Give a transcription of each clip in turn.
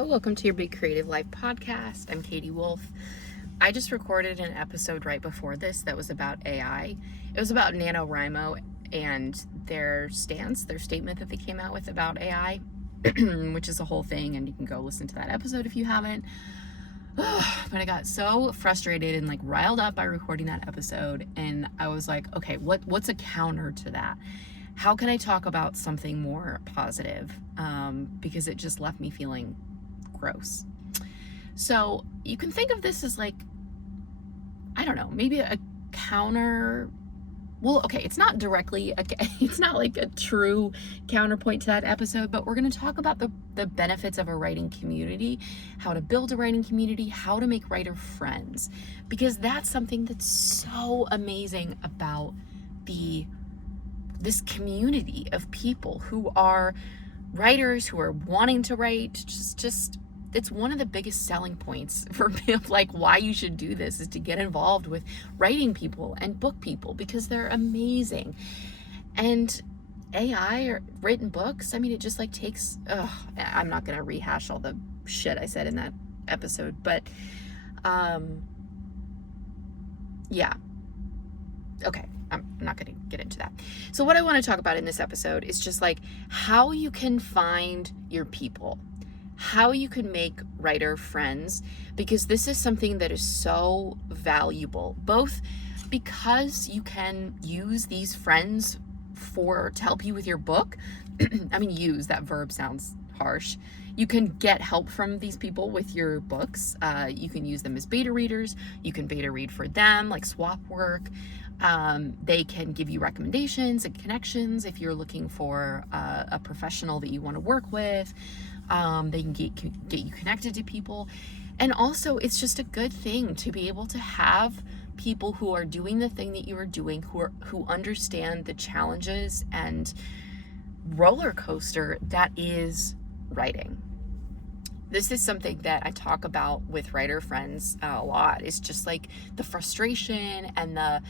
Welcome to your Big Creative Life podcast. I'm Katie Wolf. I just recorded an episode right before this that was about AI. It was about NaNoWriMo and their statement that they came out with about AI, which is a whole thing, and you can go listen to that episode if you haven't. But I got so frustrated and riled up by recording that episode, and I was like, okay, what's a counter to that? How can I talk about something more positive? Because it just left me feeling gross. So you can think of this as I don't know, maybe a counter. Well, okay, it's not directly, it's not like a true counterpoint to that episode, but we're going to talk about the benefits of a writing community, how to build a writing community, how to make writer friends, because that's something that's so amazing about this community of people who are writers, who are wanting to write. Just it's one of the biggest selling points for me of why you should do this is to get involved with writing people and book people, because they're amazing. And AI or written books, I mean, it just takes, I'm not going to rehash all the shit I said in that episode, but yeah. Okay, I'm not going to get into that. So what I want to talk about in this episode is just how you can find your people, how you can make writer friends, because this is something that is so valuable, both because you can use these friends to help you with your book. I mean, use, that verb sounds harsh. You can get help from these people with your books. You can use them as beta readers. You can beta read for them, swap work. They can give you recommendations and connections if you're looking for a professional that you want to work with. They can get you connected to people. And also, it's just a good thing to be able to have people who are doing the thing that you are doing, who understand the challenges and roller coaster that is writing. This is something that I talk about with writer friends a lot. It's just the frustration and the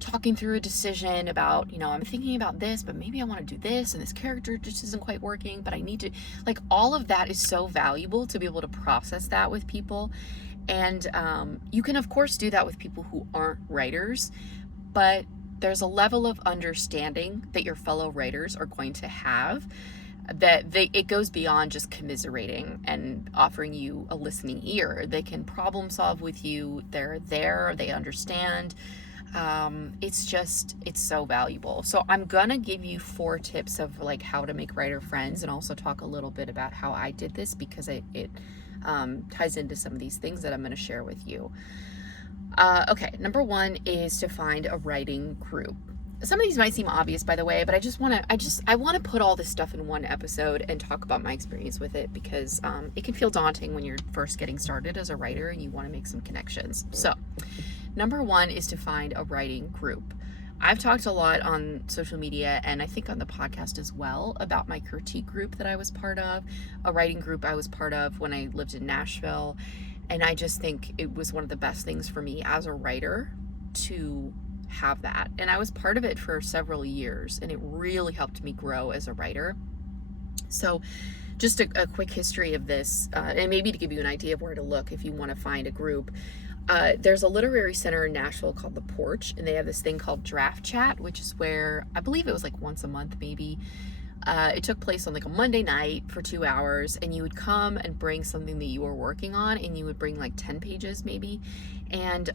talking through a decision about, I'm thinking about this, but maybe I want to do this, and this character just isn't quite working, but I need to, all of that is so valuable to be able to process that with people. And you can, of course, do that with people who aren't writers, but there's a level of understanding that your fellow writers are going to have that it goes beyond just commiserating and offering you a listening ear. They can problem solve with you. They're there. They understand. It's so valuable. So I'm gonna give you 4 tips of how to make writer friends, and also talk a little bit about how I did this, because it ties into some of these things that I'm gonna share with you. Okay, number 1 is to find a writing group. Some of these might seem obvious, by the way, but I want to put all this stuff in one episode and talk about my experience with it, because it can feel daunting when you're first getting started as a writer and you want to make some connections. So number 1 is to find a writing group. I've talked a lot on social media, and I think on the podcast as well, about my critique group that I was part of, a writing group I was part of when I lived in Nashville. And I just think it was one of the best things for me as a writer to have that. And I was part of it for several years, and it really helped me grow as a writer. So just a quick history of this, and maybe to give you an idea of where to look if you want to find a group. There's a literary center in Nashville called The Porch, and they have this thing called Draft Chat, which is where, I believe it was once a month maybe. It took place on a Monday night for 2 hours, and you would come and bring something that you were working on, and you would bring 10 pages maybe. And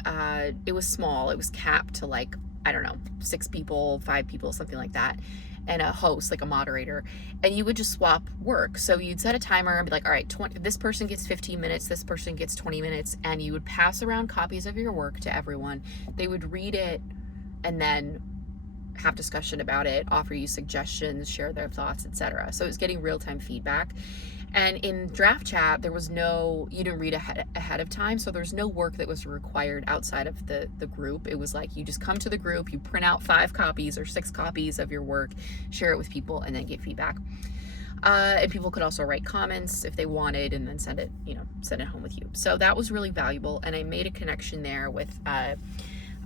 it was small. It was capped to I don't know, 6 people, 5 people, something like that, and a host, a moderator. And you would just swap work. So you'd set a timer and be all right, this person gets 15 minutes, this person gets 20 minutes, and you would pass around copies of your work to everyone. They would read it and then have discussion about it, offer you suggestions, share their thoughts, etc. So it was getting real-time feedback. And in Draft Chat, you didn't read ahead of time, so there's no work that was required outside of the group. It was you just come to the group, you print out 5 copies or 6 copies of your work, share it with people, and then get feedback. And people could also write comments if they wanted, and then send it home with you. So that was really valuable, and I made a connection there with a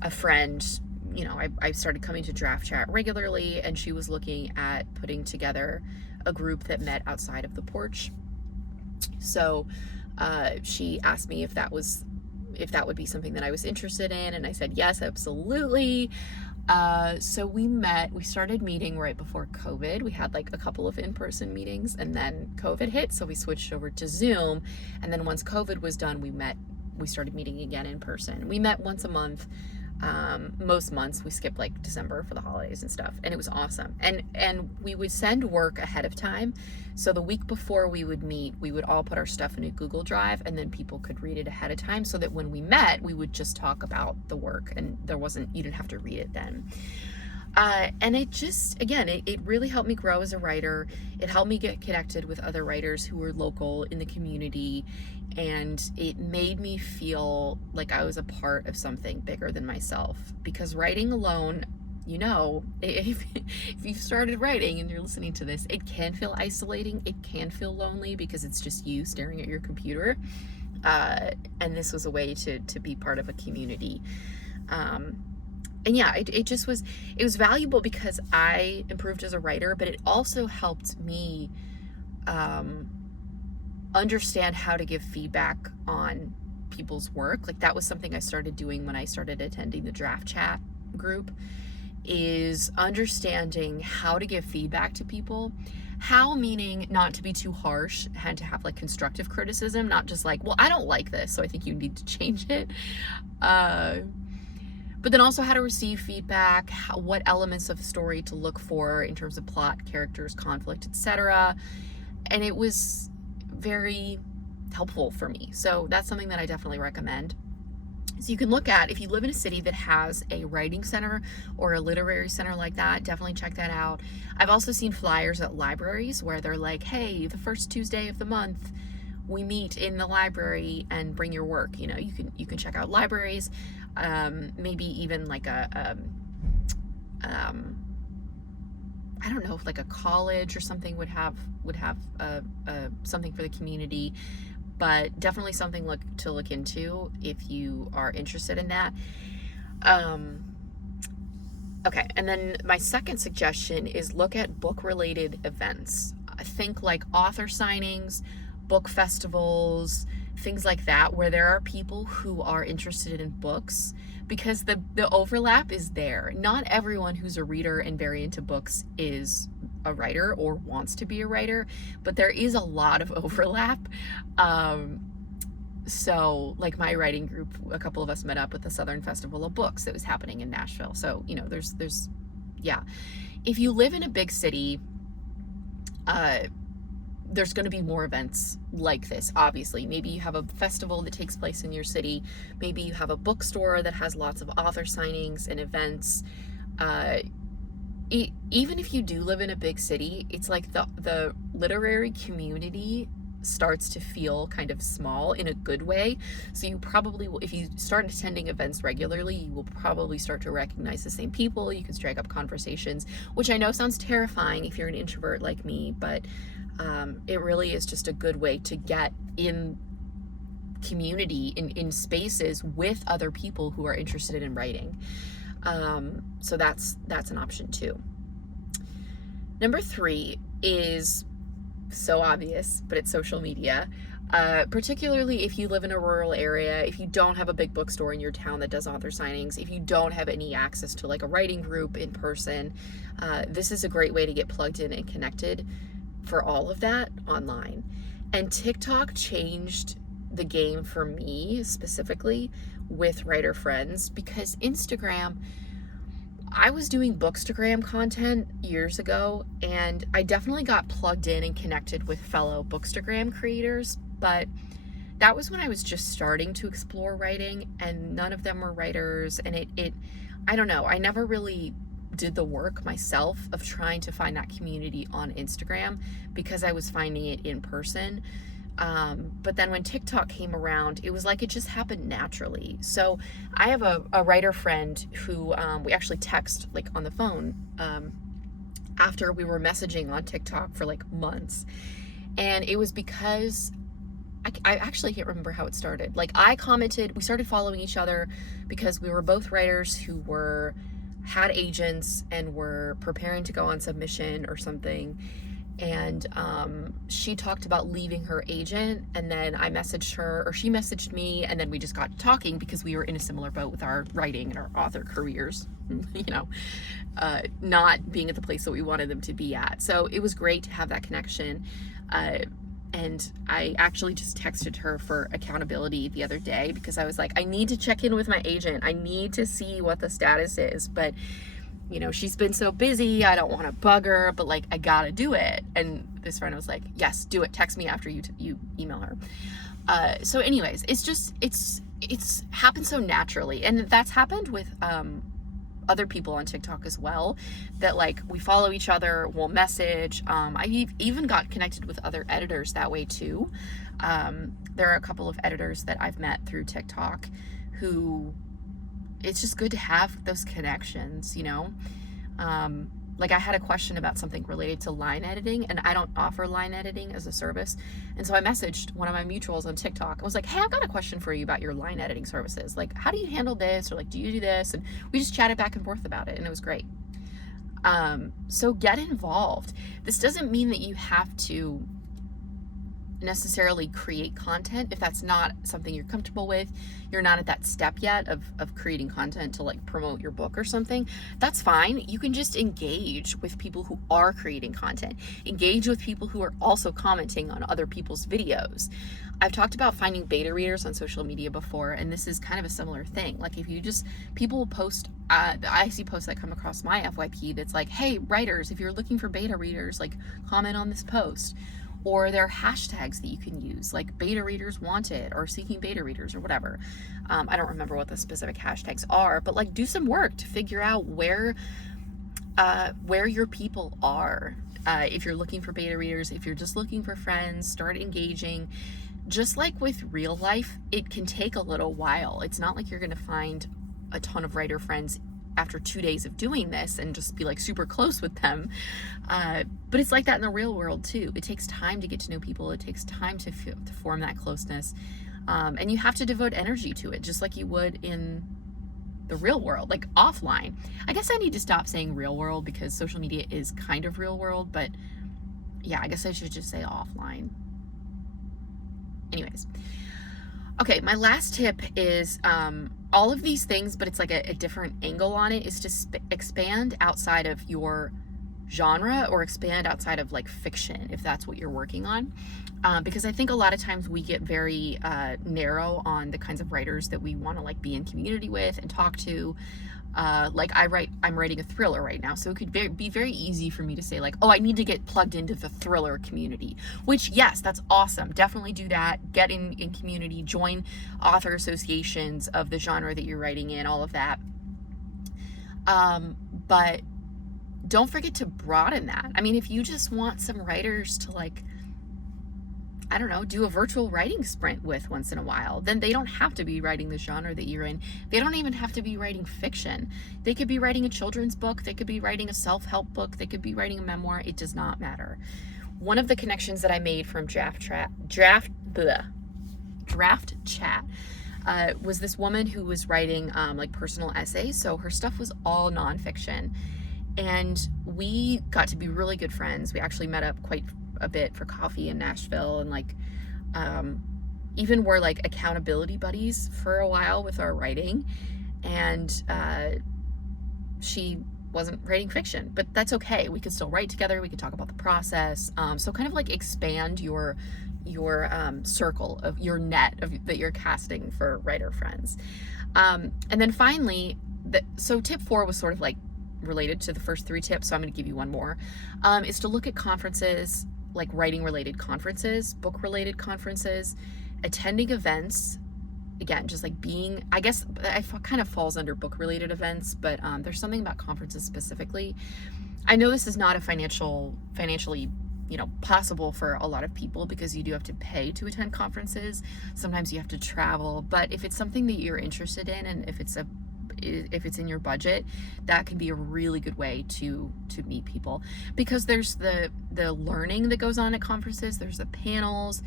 friend. I started coming to Draft Chat regularly, and she was looking at putting together a group that met outside of The Porch. So she asked me if that would be something that I was interested in, and I said yes, absolutely. So we started meeting right before COVID. We had like a couple of in-person meetings, and then COVID hit, so we switched over to Zoom. And then once COVID was done, we started meeting again in person. We met once a month. Most months. We skipped like December for the holidays and stuff, and it was awesome. And we would send work ahead of time. So the week before we would meet, we would all put our stuff in a Google Drive, and then people could read it ahead of time, so that when we met, we would just talk about the work, and you didn't have to read it then. And it just, again, it really helped me grow as a writer. It helped me get connected with other writers who were local in the community, and it made me feel like I was a part of something bigger than myself. Because writing alone, if you've started writing and you're listening to this, it can feel isolating. It can feel lonely because it's just you staring at your computer. And this was a way to be part of a community. And yeah, it was valuable because I improved as a writer, but it also helped me understand how to give feedback on people's work. Like, that was something I started doing when I started attending the draft chat group, is understanding how to give feedback to people. How, meaning not to be too harsh and to have like constructive criticism, not just like, well, I don't like this, so I think you need to change it. But then also how to receive feedback, what elements of the story to look for in terms of plot, characters, conflict, etc. And it was very helpful for me. So that's something that I definitely recommend. So you can look at, if you live in a city that has a writing center or a literary center like that, definitely check that out. I've also seen flyers at libraries where they're like, hey, the first Tuesday of the month, we meet in the library and bring your work. You can check out libraries. Maybe even like I don't know, if like a college or something would have something for the community, but definitely something to look into if you are interested in that. Okay, and then my second suggestion is look at book-related events. I think like author signings, book festivals, things like that, where there are people who are interested in books, because the overlap is there. Not everyone who's a reader and very into books is a writer or wants to be a writer, but there is a lot of overlap. So like my writing group, a couple of us met up at the Southern Festival of Books that was happening in Nashville. So, there's if you live in a big city, there's going to be more events like this, obviously. Maybe you have a festival that takes place in your city. Maybe you have a bookstore that has lots of author signings and events. Even if you do live in a big city, it's like the literary community starts to feel kind of small in a good way. So you probably will, if you start attending events regularly, you will probably start to recognize the same people. You can strike up conversations, which I know sounds terrifying if you're an introvert like me, but it really is just a good way to get in community, in spaces with other people who are interested in writing. So that's an option too. Number 3 is so obvious, but it's social media. Particularly if you live in a rural area, if you don't have a big bookstore in your town that does author signings, if you don't have any access to like a writing group in person, this is a great way to get plugged in and connected for all of that online. And TikTok changed the game for me specifically with writer friends, because Instagram, I was doing Bookstagram content years ago, and I definitely got plugged in and connected with fellow Bookstagram creators, but that was when I was just starting to explore writing, and none of them were writers, and I don't know, I never really did the work myself of trying to find that community on Instagram because I was finding it in person. But then when TikTok came around, it was like it just happened naturally. So I have a writer friend who we actually text like on the phone after we were messaging on TikTok for like months. And it was because I actually can't remember how it started. Like I commented, we started following each other because we were both writers who had agents and were preparing to go on submission or something. And she talked about leaving her agent, and then I messaged her, or she messaged me, and then we just got talking because we were in a similar boat with our writing and our author careers, you know, not being at the place that we wanted them to be at. So it was great to have that connection. And I actually just texted her for accountability the other day because I was like, I need to check in with my agent. I need to see what the status is. But, you know, she's been so busy. I don't want to bug her, but like, I got to do it. And this friend was like, yes, do it. Text me after you email her. So anyways, it's happened so naturally. And that's happened with, other people on TikTok as well, that like we follow each other, we'll message. I even got connected with other editors that way too. There are a couple of editors that I've met through TikTok who it's just good to have those connections, you know. Like I had a question about something related to line editing, and I don't offer line editing as a service. And so I messaged one of my mutuals on TikTok. I was like, hey, I've got a question for you about your line editing services. Like, how do you handle this? Or like, do you do this? And we just chatted back and forth about it, and it was great. So get involved. This doesn't mean that you have to necessarily create content if that's not something you're comfortable with. You're not at that step yet of creating content to like promote your book or something. That's fine. You can just engage with people who are creating content. Engage with people who are also commenting on other people's videos. I've talked about finding beta readers on social media before, and this is kind of a similar thing. Like if you just, people post, I see posts that come across my FYP that's like, hey, writers, if you're looking for beta readers, like comment on this post. Or there are hashtags that you can use, like beta readers wanted or seeking beta readers or whatever. I don't remember what the specific hashtags are, but like do some work to figure out where your people are. If you're looking for beta readers, if you're just looking for friends, start engaging. Just like with real life, it can take a little while. It's not like you're going to find a ton of writer friends after 2 days of doing this and just be like super close with them. But it's like that in the real world too. It takes time to get to know people. It takes time to form that closeness. And you have to devote energy to it, just like you would in the real world, like offline. I guess I need to stop saying real world because social media is kind of real world, but yeah, I guess I should just say offline. Anyways. Okay, my last tip is all of these things, but it's like a different angle on it, is to expand outside of your genre or expand outside of like fiction if that's what you're working on. Because I think a lot of times we get very narrow on the kinds of writers that we want to like be in community with and talk to. Like I'm writing a thriller right now, so it could be very easy for me to say like, oh, I need to get plugged into the thriller community, which yes, that's awesome. Definitely do that. Get in community, join author associations of the genre that you're writing in, all of that. But don't forget to broaden that. I mean, if you just want some writers to like, I don't know, do a virtual writing sprint with once in a while, then they don't have to be writing the genre that you're in. They don't even have to be writing fiction. They could be writing a children's book. They could be writing a self-help book. They could be writing a memoir. It does not matter. One of the connections that I made from Draft Chat was this woman who was writing like personal essays. So her stuff was all nonfiction. And we got to be really good friends. We actually met up quite a bit for coffee in Nashville, and like even were like accountability buddies for a while with our writing. And she wasn't writing fiction, but that's okay. We could still write together. We could talk about the process. So kind of like expand your circle of your net that you're casting for writer friends. And then finally, so tip 4 was sort of like related to the first 3 tips, so I'm going to give you one more, is to look at conferences, like writing related conferences, book related conferences, attending events. Again, just like being, I guess it kind of falls under book related events, but there's something about conferences specifically. I know this is not a financially, you know, possible for a lot of people because you do have to pay to attend conferences. Sometimes you have to travel, but if it's something that you're interested in, and if it's in your budget, that can be a really good way to meet people, because there's the learning that goes on at conferences, there's the panels,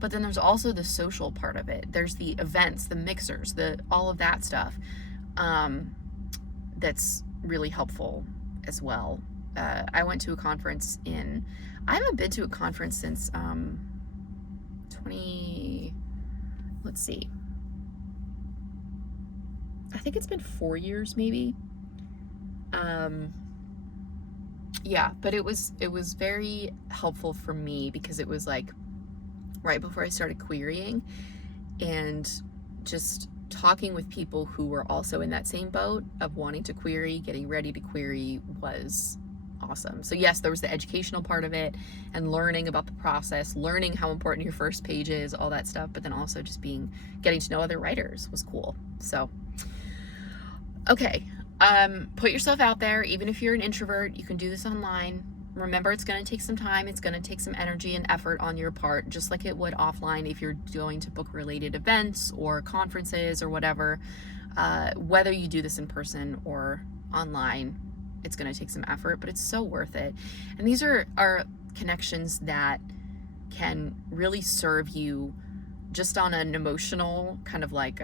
but then there's also the social part of it. There's the events, the mixers, all of that stuff. That's really helpful as well. I went to a conference in I haven't been to a conference since 20, let's see, I think it's been 4 years maybe. Yeah, but it was very helpful for me because it was like right before I started querying, and just talking with people who were also in that same boat of wanting to query, getting ready to query was awesome. So yes, there was the educational part of it and learning about the process, learning how important your first page is, all that stuff, but then also just getting to know other writers was cool. So, okay. Put yourself out there. Even if you're an introvert, you can do this online. Remember, it's going to take some time. It's going to take some energy and effort on your part, just like it would offline if you're going to book related events or conferences or whatever. Whether you do this in person or online, it's going to take some effort, but it's so worth it. And these are connections that can really serve you just on an emotional kind of like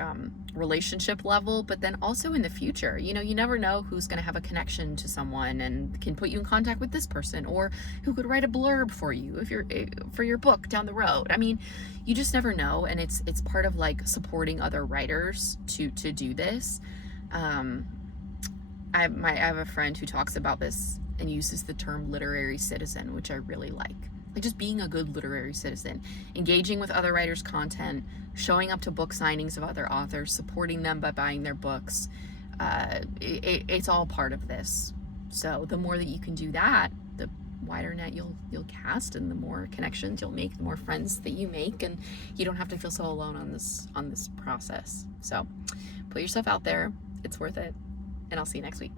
relationship level, but then also in the future. You know, you never know who's going to have a connection to someone and can put you in contact with this person, or who could write a blurb for you if you're for your book down the road. I mean, you just never know, and it's part of like supporting other writers to do this. I have a friend who talks about this and uses the term literary citizen, which I really like just being a good literary citizen, engaging with other writers' content, showing up to book signings of other authors, supporting them by buying their books. It's all part of this. So the more that you can do that, the wider net you'll cast, and the more connections you'll make, the more friends that you make, and you don't have to feel so alone on this process. So put yourself out there. It's worth it. And I'll see you next week.